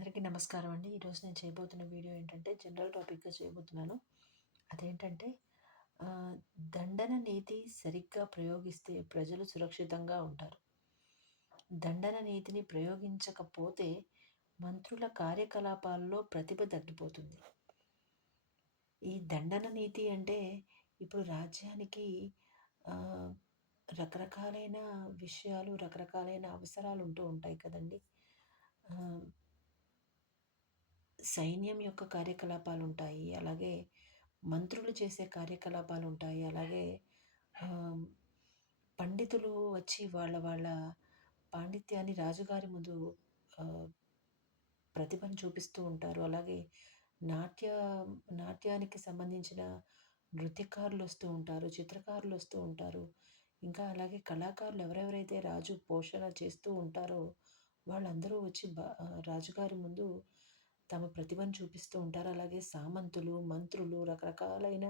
అందరికీ నమస్కారం అండి. ఈరోజు నేను చేయబోతున్న వీడియో ఏంటంటే జనరల్ టాపిక్‌గా చేయబోతున్నాను. అదేంటంటే ఆహ్, దండన నీతి సరిగ్గా ప్రయోగిస్తే ప్రజలు సురక్షితంగా ఉంటారు. దండన నీతిని ప్రయోగించకపోతే మంత్రుల కార్యకలాపాల్లో ప్రతిభ తగ్గిపోతుంది. ఈ దండన నీతి అంటే ఇప్పుడు రాజ్యానికి ఆహ్, రకరకాలైన విషయాలు, రకరకాలైన అవసరాలు ఉంటూ ఉంటాయి కదండీ! ఆహ్ సైన్యం యొక్క కార్యకలాపాలుంటాయి. అలాగే మంత్రులు చేసే కార్యకలాపాలుంటాయి. అలాగే ఆహ్, పండితులు వచ్చి వాళ్ళ పాండిత్యాన్ని రాజుగారి ముందు ఆహ్, ప్రతిభను చూపిస్తూ ఉంటారు. అలాగే నాట్య నాట్యానికి సంబంధించిన నృత్యకారులొస్తూ ఉంటారు. చిత్రకారులొస్తూ ఉంటారు. ఇంకా అలాగే కళాకారులు ఎవరెవరైతే రాజు పోషణ చేస్తూ ఉంటారో వాళ్ళందరూ వచ్చి రాజుగారి ముందు తమ ప్రతిభను చూపిస్తూ ఉంటారు. అలాగే సామంతులు, మంత్రులు రకరకాలైన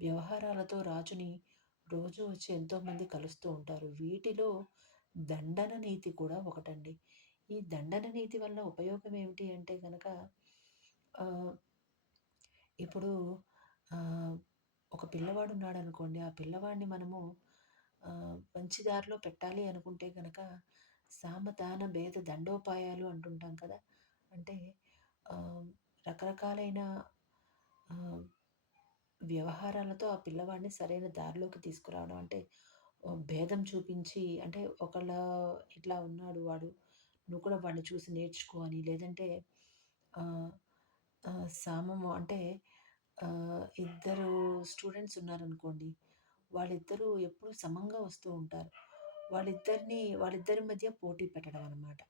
వ్యవహారాలతో రాజుని రోజు వచ్చి ఎంతోమంది కలుస్తూ ఉంటారు. వీటిలో దండన నీతి కూడా ఒకటండి. ఈ దండన నీతి వల్ల ఉపయోగం ఏమిటి అంటే గనక ఆహ్, ఇప్పుడు ఆహ్, ఒక పిల్లవాడున్నాడనుకోండి. ఆ పిల్లవాడిని మనము మంచి దారిలో పెట్టాలి అనుకుంటే గనక సామ, దాన, భేద దండోపాయాలు అంటుంటాం కదా! అంటే ఆహ్, రకరకాలైన ఆహ్, వ్యవహారాలతో ఆ పిల్లవాడిని సరైన దారిలోకి తీసుకురావడం. అంటే భేదం చూపించి అంటే ఇట్లా ఉన్నాడు వాడు, నువ్వు కూడా వాడిని చూసి నేర్చుకో అని. లేదంటే ఆహ్, సామము అంటే ఇద్దరు స్టూడెంట్స్ ఉన్నారనుకోండి. వాళ్ళిద్దరూ ఎప్పుడూ సమంగా వస్తూ ఉంటారు. వాళ్ళిద్దరి మధ్య పోటీ పెట్టడం అనమాట.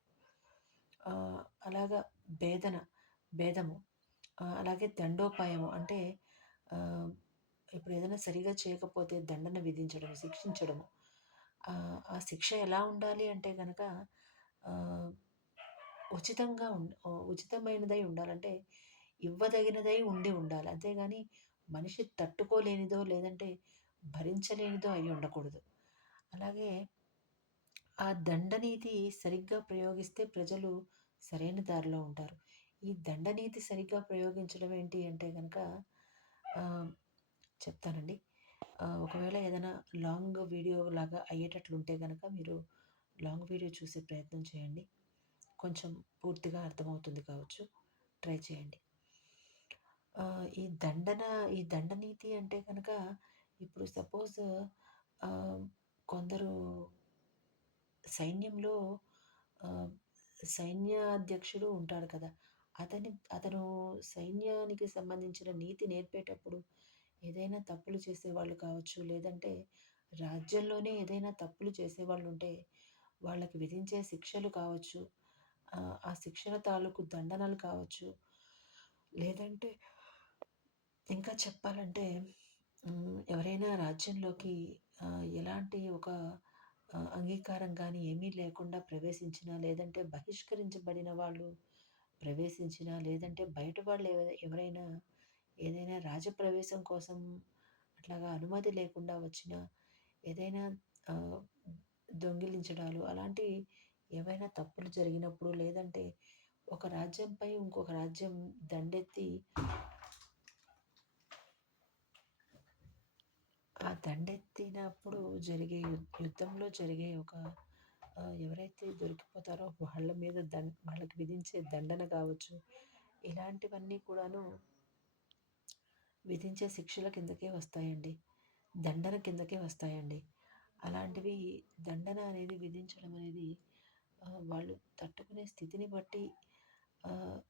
అలాగా భేదన భేదము. అలాగే దండోపాయము అంటే ఆహ్, ఇప్పుడు ఏదైనా సరిగ్గా చేయకపోతే దండన విధించడం, శిక్షించడము. ఆ శిక్ష ఎలా ఉండాలి అంటే గనక ఆహ్, ఉచితమైనదై ఉండాలంటే ఇవ్వదగినదై ఉండాలి. అంతేగాని మనిషి తట్టుకోలేనిదో లేదంటే భరించలేనిదో అయి ఉండకూడదు. అలాగే ఆ దండనీతి సరిగ్గా ప్రయోగిస్తే ప్రజలు సరైన దారిలో ఉంటారు. ఈ దండనీతి సరిగ్గా ప్రయోగించడం ఏంటి అంటే గనక ఆహ్, చెప్తానండి. ఒకవేళ ఏదైనా లాంగ్ వీడియో లాగా అయ్యేటట్లుంటే గనక మీరు లాంగ్ వీడియో చూసే ప్రయత్నం చేయండి. కొంచెం పూర్తిగా అర్థమవుతుంది కావచ్చు. ట్రై చేయండి. ఈ దండనీతి అంటే గనక ఇప్పుడు సపోజ్ ఆహ్, కొందరు సైన్యంలో ఆహ్, సైన్యాధ్యక్షుడు ఉంటాడు కదా! అతను సైన్యానికి సంబంధించిన నీతి నేర్పేటప్పుడు ఏదైనా తప్పులు చేసేవాళ్ళు కావచ్చు, లేదంటే రాజ్యంలోనే ఏదైనా తప్పులు చేసేవాళ్ళుంటే వాళ్ళకి విధించే శిక్షలు కావచ్చు, ఆ శిక్షల తాలూకు దండనలు కావచ్చు, లేదంటే ఇంకా చెప్పాలంటే ఎవరైనా రాజ్యంలోకి ఎలాంటి ఒక అంగీకారం గానీ ఏమీ లేకుండా ప్రవేశించినా, లేదంటే బహిష్కరించబడిన వాళ్ళు ప్రవేశించినా, లేదంటే బయట వాళ్ళు ఎవరైనా ఏదైనా రాజప్రవేశం కోసం అట్లాగా అనుమతి లేకుండా వచ్చినా, ఏదైనా ఆహ్, దొంగిలించడాలు అలాంటివి ఏవైనా తప్పులు జరిగినప్పుడు, లేదంటే ఒక రాజ్యంపై ఇంకొక రాజ్యం దండెత్తి ఆ దండెత్తినప్పుడు జరిగే యుద్ధంలో జరిగే ఒక ఎవరైతే దొరికిపోతారో వాళ్ళ మీద వాళ్ళకి విధించే దండన కావచ్చు, ఇలాంటివన్నీ కూడాను విధించే శిక్షల కిందకే వస్తాయండి. దండన కిందకే వస్తాయండి. అలాంటివి దండన అనేది విధించడం అనేది వాళ్ళు తట్టుకునే స్థితిని బట్టి ఆహ్,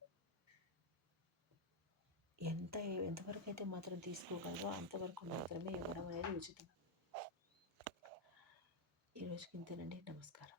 ఎంతవరకైతే మాత్రం తీసుకోగలరో అంతవరకు మాత్రమే ఇవ్వడం అనేది ఉచితం. ఈ రోజుకి ఇంతేనండి. నమస్కారం.